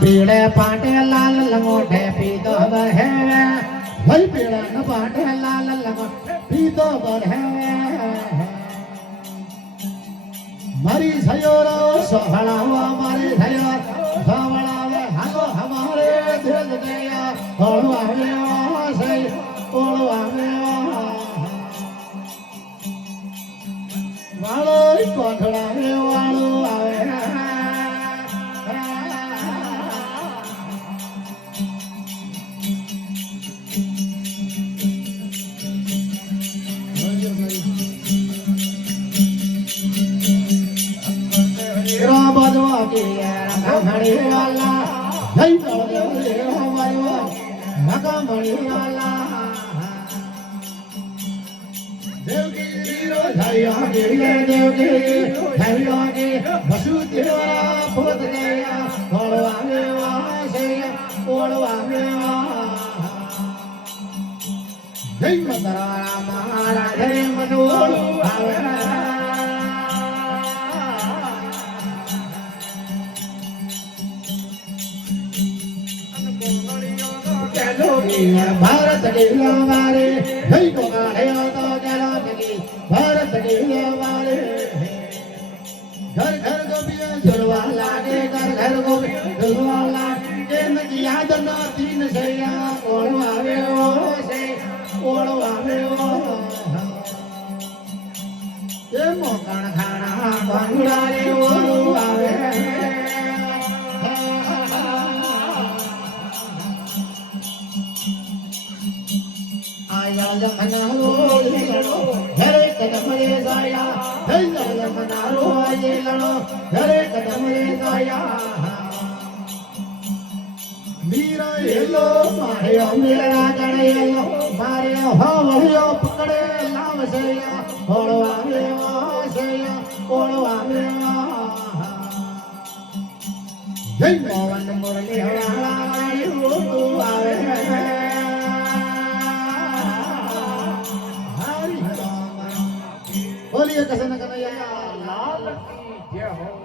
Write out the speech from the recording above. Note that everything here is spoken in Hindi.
पीड़े पाटे लाल लंगोटे पीतो बरहे भाई पीड़े न पाटे लाल लंगोटे पीतो बरहे मरी सयोरो सोहलावा मरी सयोर सोहलावे हालो हमारे दिल गया ओळवावे सई ओळवावे वालो कोठड़ावे वालो आवे मणि वाला जय मणि वाला देवगी वसुदेवरा पोत गया ओळवावे वासया ओळवावे जय मंदरा महाराज रे मनोळ भारत के हमारे नहीं तो गाड़े तो जला की भारत के हमारे घर घर को भी जुड़वा लागे घर घर को भी जुड़वा लागे नदी याद ना तीन सैया ओळवावे ओ से ओळवावे ओ ये मोकण खाना बंगड़ा रे ओळवावे जमनारो हरे कदम रे जाया जमनारो ये लड़ो हरे कदम रे जाया मीरा येलो मारे मेरा गणे येलो मारे हो पकड़े लाव सैया ओळवावे सैया ओळवावे जय मोहन मुरली हरा आवे बोलिए कसम कन्हैया लाल की जय हो।